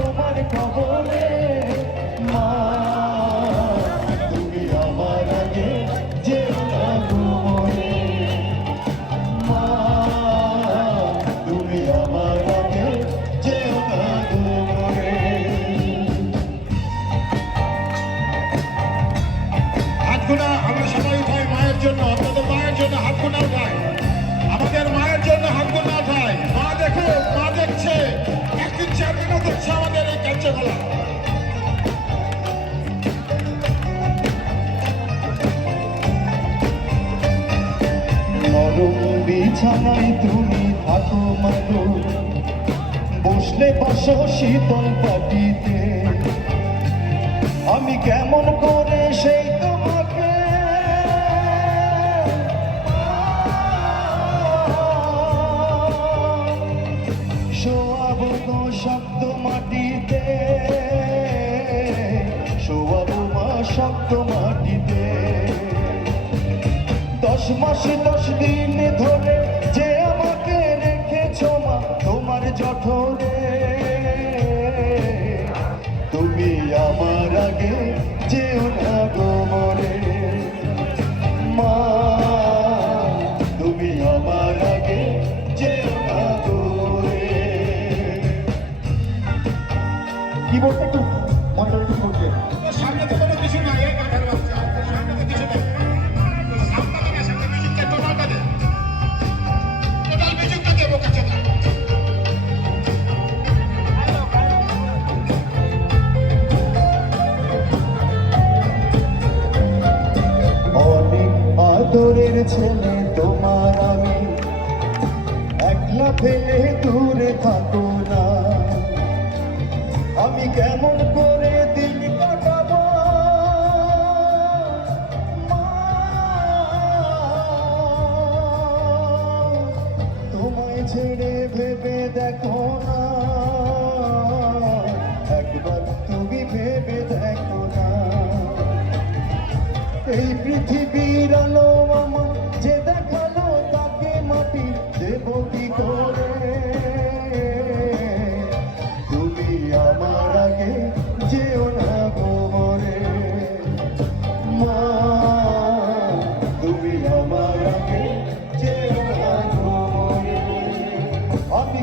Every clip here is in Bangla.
তোমার কবর। বিছানায় তুমি থাকো মাগো বসলে বসো শীতল পাটিতে। আমি কেমন করে সেই তোমাকে? শোয়াবো শব্দ মাটিতে। শোয়াবো মা শব্দ মাটিতে। দশ মাসে দশ দিন ধরে যে আমাকে রেখেছ মা তোমার জঠরে। তুমি আমার আগে যেও না গো মরে। মা তুমি আমার আগে যেও না গো মরে। কি বলতে একটু মনটা একটু সামনে তো কোনো কিছু নাই এই বাচ্চা। আদরের ছেলে তোমার আমি। একলা ফেলে দূরে থাকো না। আমি কেমন করে দিন কাটাবো? তোমায় ছেড়ে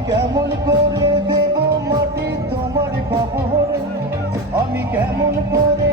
কেমন করে দেব মাটি তোমার খবরে আমি কেমন করে